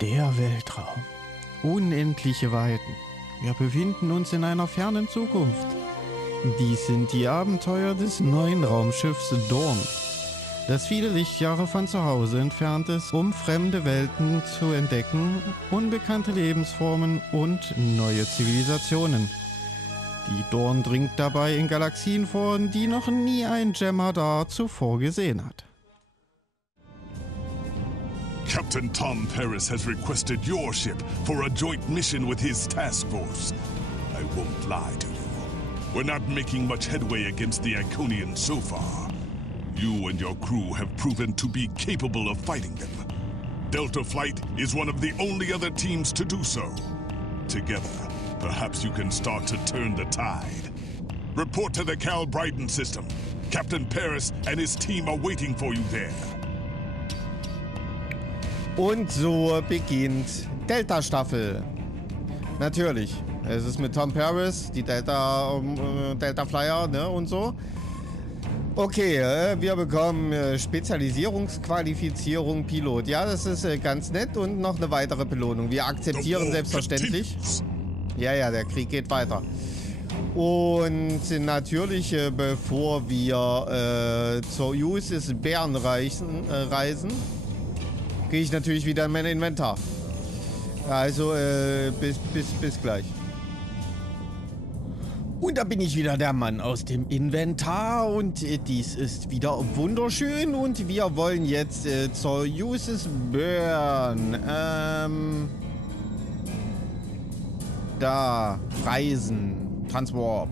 Der Weltraum. Unendliche Weiten. Wir befinden uns in einer fernen Zukunft. Dies sind die Abenteuer des neuen Raumschiffs Dawn, das viele Lichtjahre von zu Hause entfernt ist, um fremde Welten zu entdecken, unbekannte Lebensformen und neue Zivilisationen. Die Dawn dringt dabei in Galaxien vor, die noch nie ein Jem'Hadar zuvor gesehen hat. Captain Tom Paris has requested your ship for a joint mission with his task force. I won't lie to you. We're not making much headway against the Iconians so far. You and your crew have proven to be capable of fighting them. Delta Flight is one of the only other teams to do so. Together, perhaps you can start to turn the tide. Report to the Cal Bryden system. Captain Paris and his team are waiting for you there. Und so beginnt Delta-Staffel. Natürlich. Es ist mit Tom Paris, die Delta Flyer, ne, und so. Okay, wir bekommen Spezialisierungsqualifizierung Pilot. Ja, das ist ganz nett und noch eine weitere Belohnung. Wir akzeptieren selbstverständlich. Ja, der Krieg geht weiter. Und natürlich, bevor wir zur USS Bern reisen, gehe ich natürlich wieder in mein Inventar. Also, bis gleich. Und da bin ich wieder der Mann aus dem Inventar und dies ist wieder wunderschön und wir wollen jetzt zur USS Bern. Da, Reisen, Transwarp.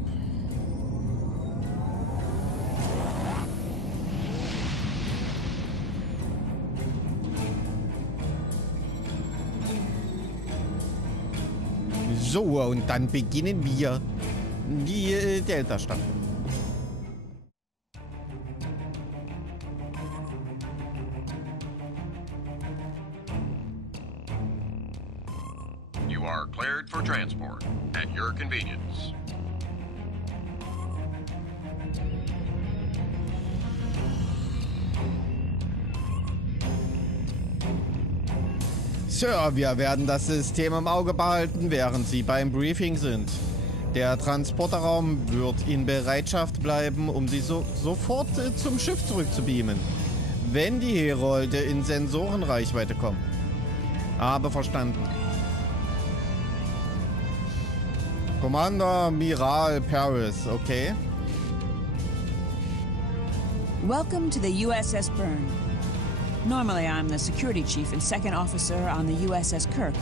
So, und dann beginnen wir die Delta-Staffel. You are cleared for transport at your convenience. Sir, wir werden das System im Auge behalten, während Sie beim Briefing sind. Der Transporterraum wird in Bereitschaft bleiben, um Sie sofort zum Schiff zurückzubeamen, wenn die Herolde in Sensorenreichweite kommen. Aber verstanden. Commander Miral Paris, okay. Welcome to the USS Bern. Normally, I'm the security chief and second officer on the USS Kirk,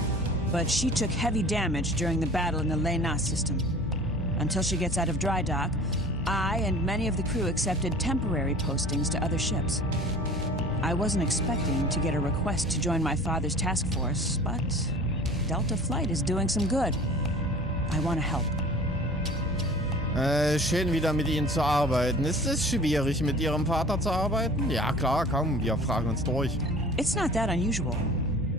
but she took heavy damage during the battle in the Lena system. Until she gets out of dry dock, I and many of the crew accepted temporary postings to other ships. I wasn't expecting to get a request to join my father's task force, but Delta Flight is doing some good. I want to help. Schön wieder mit Ihnen zu arbeiten. Ist es schwierig, mit Ihrem Vater zu arbeiten? Ja klar, komm, wir fragen uns durch. It's not that unusual.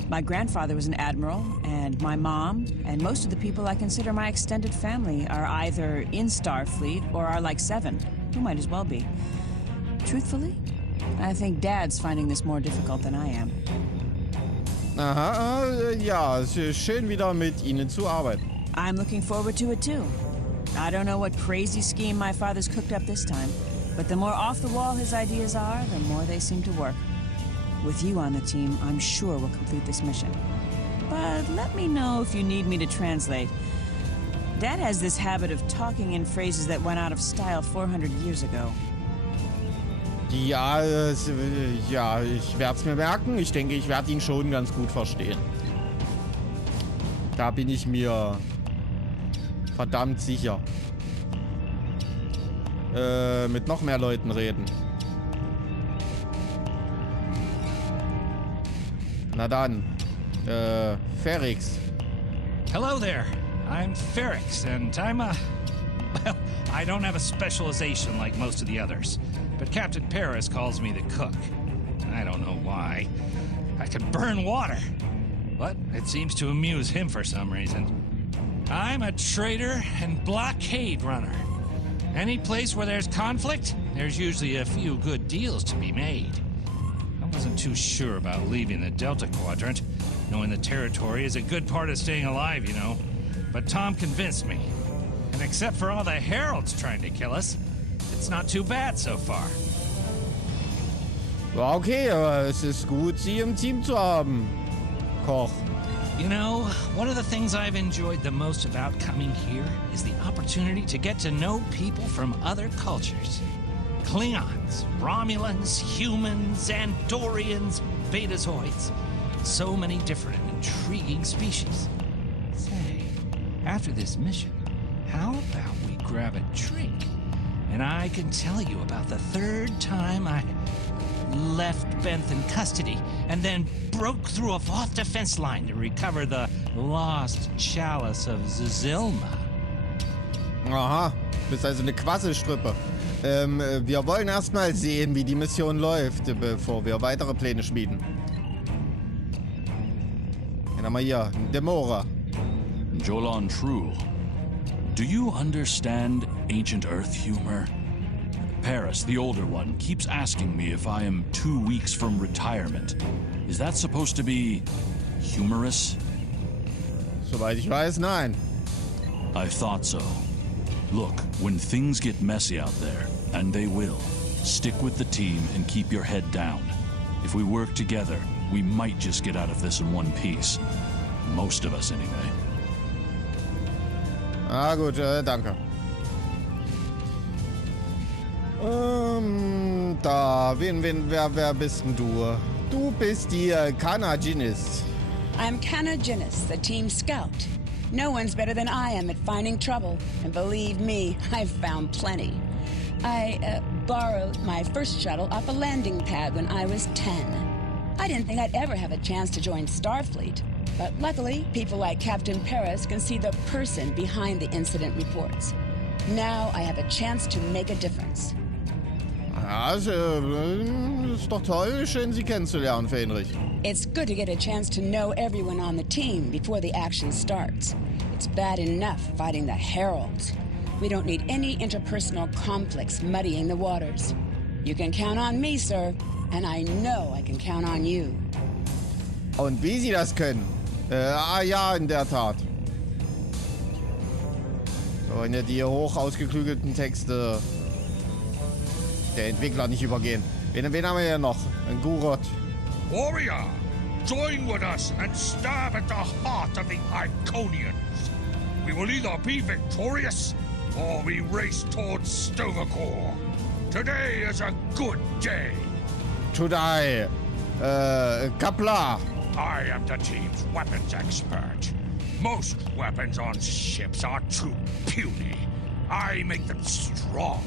My grandfather was an admiral, and my mom, and most of the people I consider my extended family are either in Starfleet or are like Seven, who might as well be. Truthfully, I think Dad's finding this more difficult than I am. Aha, ja, schön wieder mit Ihnen zu arbeiten. I'm looking forward to it too. I don't know what crazy scheme my father's cooked up this time, but the more off the wall his ideas are, the more they seem to work. With you on the team, I'm sure we'll complete this mission. But let me know if you need me to translate. Dad has this habit of talking in phrases that went out of style 400 years ago. Ja, ja, ich werde es mir merken. Ich denke, ich werde ihn schon ganz gut verstehen. Da bin ich mir verdammt sicher. Mit noch mehr Leuten reden. Na dann, Ferrix. Hello there. I'm Ferrix, and I'm well, I don't have a specialization like most of the others, but Captain Paris calls me the cook. I don't know why. I can burn water, but it seems to amuse him for some reason. I'm a trader and blockade runner. Any place where there's conflict, there's usually a few good deals to be made. I wasn't too sure about leaving the Delta Quadrant, Knowing the territory is a good part of staying alive, you know. But Tom convinced me. And except for all the heralds trying to kill us, it's not too bad so far. Okay, aber es ist gut, Sie im Team zu haben, Koch. You know, one of the things I've enjoyed the most about coming here is the opportunity to get to know people from other cultures. Klingons, Romulans, humans, Andorians, Betazoids. So many different and intriguing species. Say, after this mission, how about we grab a drink? And I can tell you about the third time I left Benth in custody and then broke through a fourth defense line to recover the lost chalice of Zilma. Aha, bist also eine Quasselstrippe. Wir wollen erstmal sehen, wie die Mission läuft, bevor wir weitere Pläne schmieden. Dann haben wir hier Demora. Jolan True, do you understand ancient Earth humor? Paris, the older one, keeps asking me if I am 2 weeks from retirement. Is that supposed to be humorous? Soweit ich weiß, nein. I thought so. Look, when things get messy out there, and they will, stick with the team and keep your head down. If we work together, we might just get out of this in one piece. Most of us, anyway. Ah, gut, danke. Wer bist denn du? Du bist die Iconianische. I'm Iconianische, the team scout. No one's better than I am at finding trouble, and believe me, I've found plenty. I borrowed my first shuttle off a landing pad when I was 10. I didn't think I'd ever have a chance to join Starfleet, but luckily, people like Captain Paris can see the person behind the incident reports. Now I have a chance to make a difference. Ja, ist doch toll, schön Sie kennenzulernen, Fähnrich. It's good to get a chance to know everyone on the team before the action starts. It's bad enough fighting the heralds. We don't need any interpersonal conflicts muddying the waters. You can count on me, sir, and I know I can count on you. Und wie Sie das können? Ja, in der Tat. So, wenn ja die hoch ausgeklügelten Texte der Entwickler nicht übergehen. Wen haben wir hier noch? Ein Gurot. Warrior, join with us and stab at the heart of the Iconians. We will either be victorious or we race towards Stovacor. Today is a good day. Today. Kapla. I am the team's weapons expert. Most weapons on ships are too puny. I make them strong.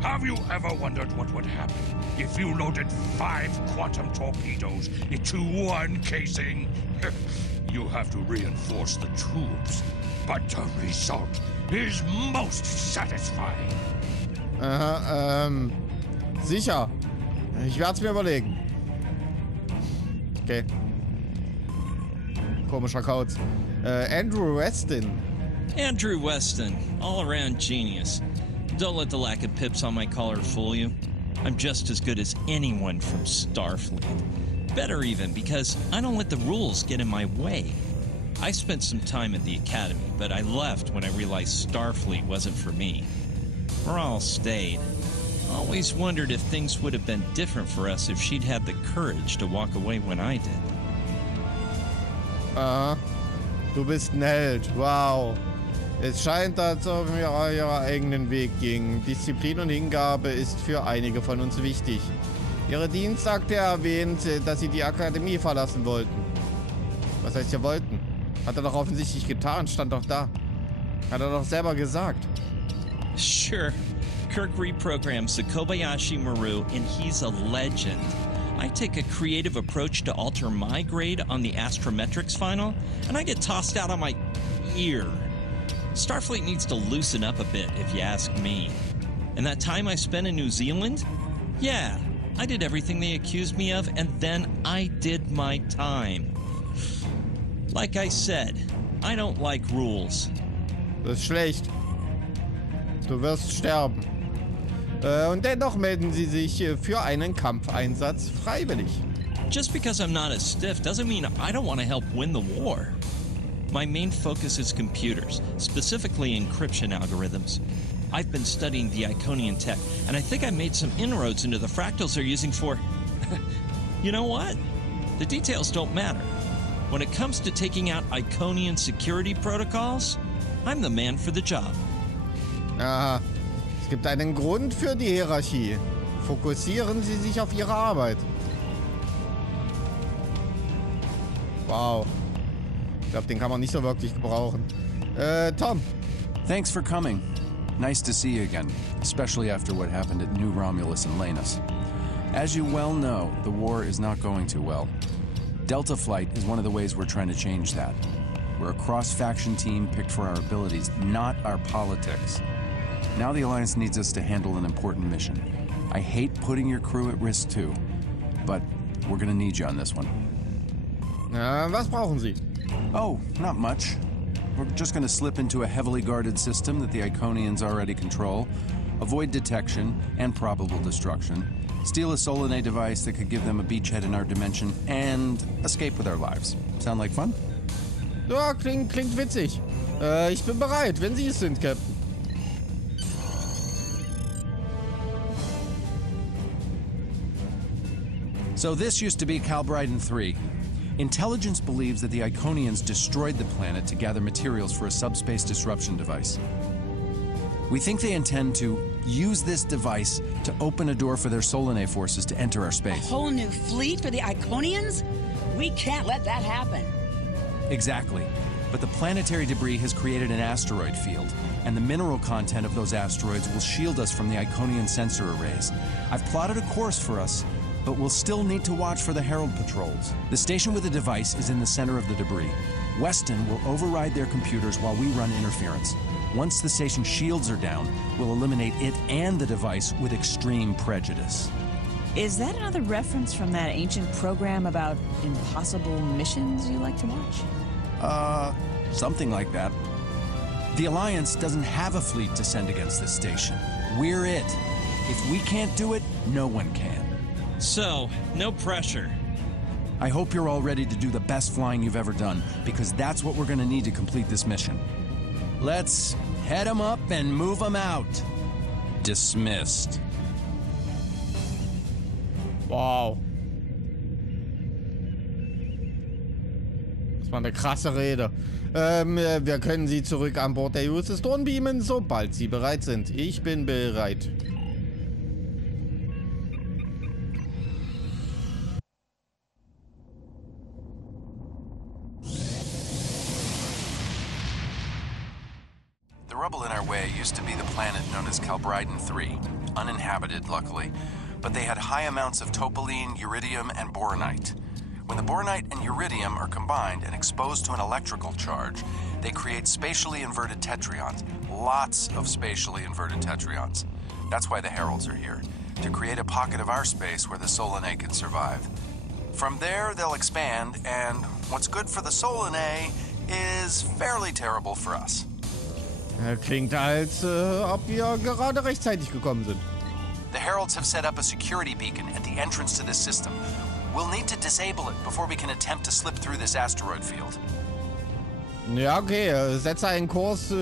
Have you ever wondered what would happen if you loaded 5 quantum torpedoes into one casing? You have to reinforce the tubes, but the result is most satisfying. Aha, sicher. Ich werde es mir überlegen. Okay. Komischer Kauz. Andrew Weston. Andrew Weston, all-around genius. Don't let the lack of pips on my collar fool you. I'm just as good as anyone from Starfleet. Better even, because I don't let the rules get in my way. I spent some time at the Academy, but I left when I realized Starfleet wasn't for me. Morale stayed. Always wondered if things would have been different for us if she'd had the courage to walk away when I did. Aha. Du bist ein Held. Wow. Es scheint, als ob wir euren eigenen Weg gingen. Disziplin und Hingabe ist für einige von uns wichtig. Ihre Dienstakte erwähnt, dass sie die Akademie verlassen wollten. Was heißt, wir wollten? Hat er doch offensichtlich getan, stand doch da. Hat er doch selber gesagt. Sure. Kirk reprograms the Kobayashi Maru, and he's a legend. I take a creative approach to alter my grade on the astrometrics final, and I get tossed out on my ear. Starfleet needs to loosen up a bit, if you ask me. And that time I spent in New Zealand? Yeah, I did everything they accused me of, and then I did my time. Like I said, I don't like rules. Das ist schlecht. Du wirst sterben. Und dennoch melden sie sich für einen Kampfeinsatz freiwillig. Just because I'm not as stiff doesn't mean I don't want to help win the war. My main focus is computers, specifically encryption algorithms. I've been studying the Iconian tech, and I think I made some inroads into the fractals they're using for... You know what? The details don't matter. When it comes to taking out Iconian security protocols, I'm the man for the job. Aha. Es gibt einen Grund für die Hierarchie. Fokussieren Sie sich auf Ihre Arbeit. Wow. Ich glaube, den kann man nicht so wirklich gebrauchen. Tom. Thanks for coming. Nice to see you again, especially after what happened at New Romulus and Lanus. As you well know, the war is not going too well. Delta Flight is one of the ways we're trying to change that. We're a cross-faction team picked for our abilities, not our politics. Now the Alliance needs us to handle an important mission. I hate putting your crew at risk too, but we're gonna need you on this one. Was brauchen Sie? Oh, not much. We're just gonna slip into a heavily guarded system that the Iconians already control, avoid detection and probable destruction, steal a Solanae device that could give them a beachhead in our dimension, and escape with our lives. Sound like fun? Ja, klingt witzig. Ich bin bereit, wenn Sie es sind, Captain. So this used to be Calbryden 3. Intelligence believes that the Iconians destroyed the planet to gather materials for a subspace disruption device. We think they intend to use this device to open a door for their Solanae forces to enter our space. A whole new fleet for the Iconians? We can't let that happen. Exactly. But the planetary debris has created an asteroid field, and the mineral content of those asteroids will shield us from the Iconian sensor arrays. I've plotted a course for us, but we'll still need to watch for the Herald patrols. The station with the device is in the center of the debris. Weston will override their computers while we run interference. Once the station shields are down, we'll eliminate it and the device with extreme prejudice. Is that another reference from that ancient program about impossible missions you like to watch? Something like that. The Alliance doesn't have a fleet to send against this station. We're it. If we can't do it, no one can. So, no pressure. I hope you're all ready to do the best flying you've ever done, because that's what we're gonna need to complete this mission. Let's head them up and move them out. Dismissed. Wow. Das war eine krasse Rede. Wir können Sie zurück an Bord der USS Dawn beamen, sobald Sie bereit sind. Ich bin bereit. The rubble in our way used to be the planet known as Calbryden 3, uninhabited, luckily, but they had high amounts of topoline, uridium, and boronite. When the boronite and uridium are combined and exposed to an electrical charge, they create spatially inverted tetraons, lots of spatially inverted tetraons. That's why the Heralds are here, to create a pocket of our space where the Solanae can survive. From there, they'll expand, and what's good for the Solanae is fairly terrible for us. Klingt, als ob wir gerade rechtzeitig gekommen sind. The Heralds have set up a security beacon at the entrance to this system. We'll need to disable it before we can attempt to slip through this asteroid field. Ja, okay. Setze einen Kurs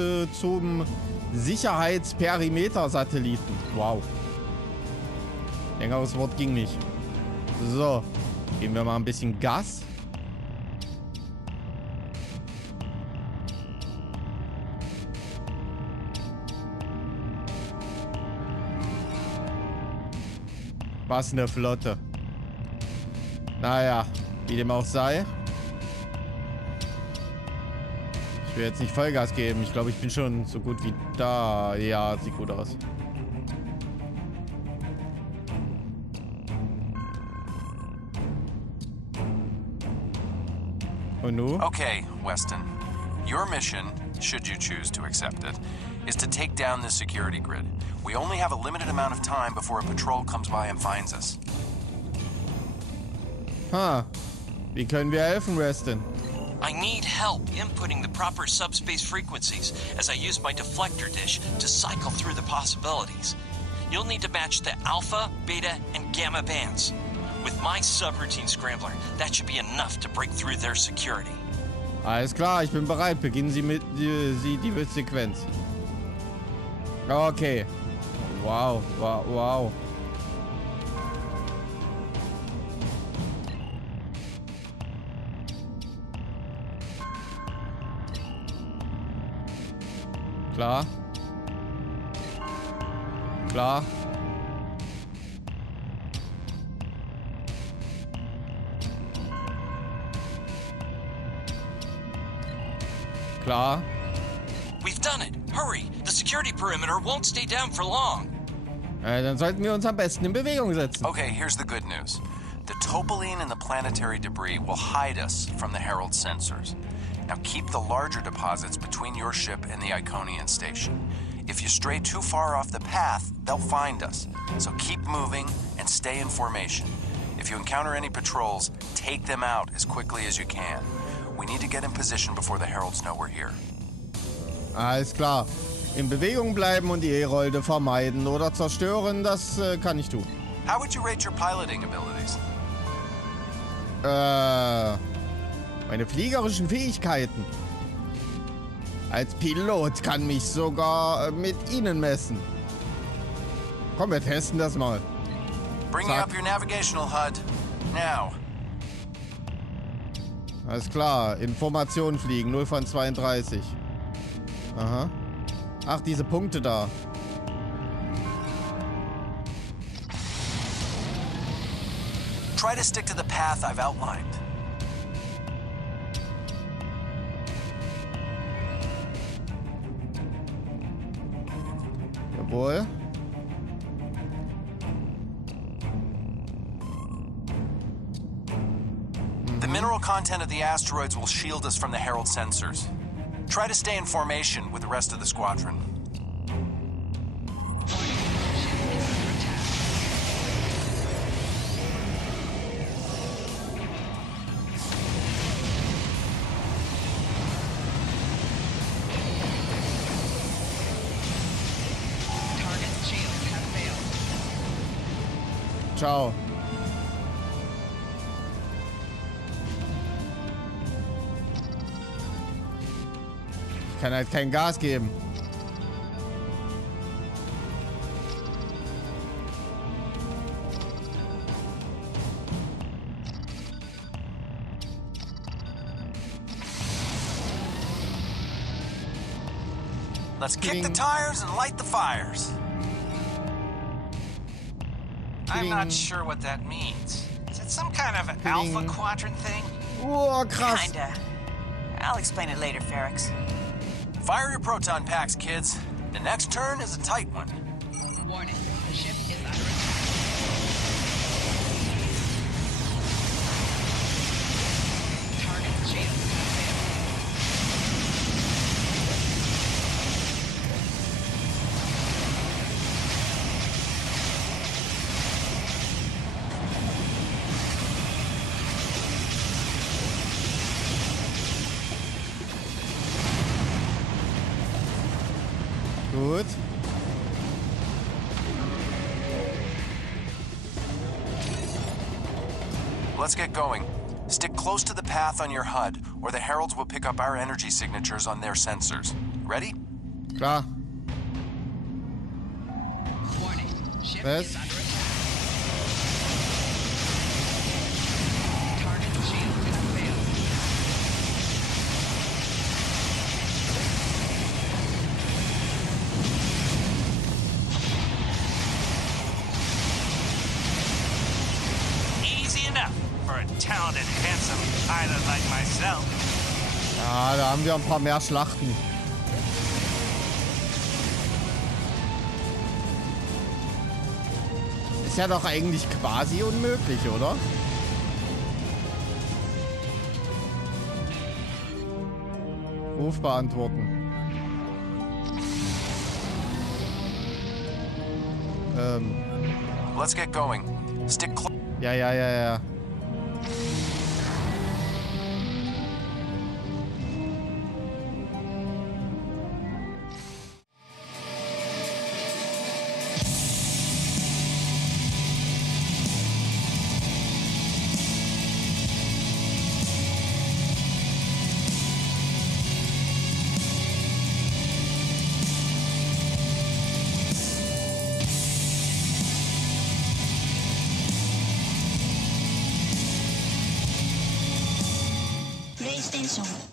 zum Sicherheitsperimeter-Satelliten. Wow. Längeres Wort ging nicht. So. Geben wir mal ein bisschen Gas. Was eine Flotte. Naja, wie dem auch sei. Ich will jetzt nicht Vollgas geben. Ich glaube, ich bin schon so gut wie da. Ja, sieht gut aus. Und nu? Okay, Weston. Your mission, should you choose to accept it, is to take down this security grid. We only have a limited amount of time before a patrol comes by and finds us. Wie können wir helfen, Weston? I need help inputting the proper subspace frequencies as I use my deflector dish to cycle through the possibilities. You'll need to match the alpha, beta, and gamma bands. With my subroutine scrambler, that should be enough to break through their security. Alles klar, ich bin bereit. Beginnen Sie mit die Sequenz. Okay. Wow, wow, wow. Klar. Klar. Klar. We've done it. Hurry. The security perimeter won't stay down for long. Dann sollten wir uns am besten in Bewegung setzen. Okay, here's the good news. The topoline and the planetary debris will hide us from the Herald sensors. Now keep the larger deposits between your ship and the Iconian station. If you stray too far off the path, they'll find us. So keep moving and stay in formation. If you encounter any patrols, take them out as quickly as you can. We need to get in position before the Heralds know we're here. Alles klar. In Bewegung bleiben und die Herolde vermeiden oder zerstören, das kann ich tun. How would you rate your piloting abilities? Meine fliegerischen Fähigkeiten. Als Pilot kann mich sogar mit Ihnen messen. Komm, wir testen das mal. Bringing up your navigational HUD. Now. Alles klar. Information fliegen. 0 von 32. Aha. Ach, diese Punkte da. Try to stick to the path I've outlined. Jawohl. The mineral content of the asteroids will shield us from the Herald sensors. Try to stay in formation with the rest of the squadron. Ciao. Ich kann halt kein Gas geben. Let's kick the tires and light the fires. I'm not sure what that means. Is it some kind of alpha quadrant thing? Oh, krass. Kinda. I'll explain it later, Ferrix. Fire your proton packs, kids. The next turn is a tight one. Warning, the ship is under attack. Target shield has failed. Gut. Let's get going. Stick close to the path on your HUD, or the Heralds will pick up our energy signatures on their sensors. Ready? Klar. Warning, ship Was? is under attack. Target shield has failed. Easy enough for a talented, handsome pilot like myself. Ja, da haben wir ein paar mehr Schlachten. Ist ja doch eigentlich quasi unmöglich, oder? Ruf beantworten. Let's get going. Stick close. Ja. extensión.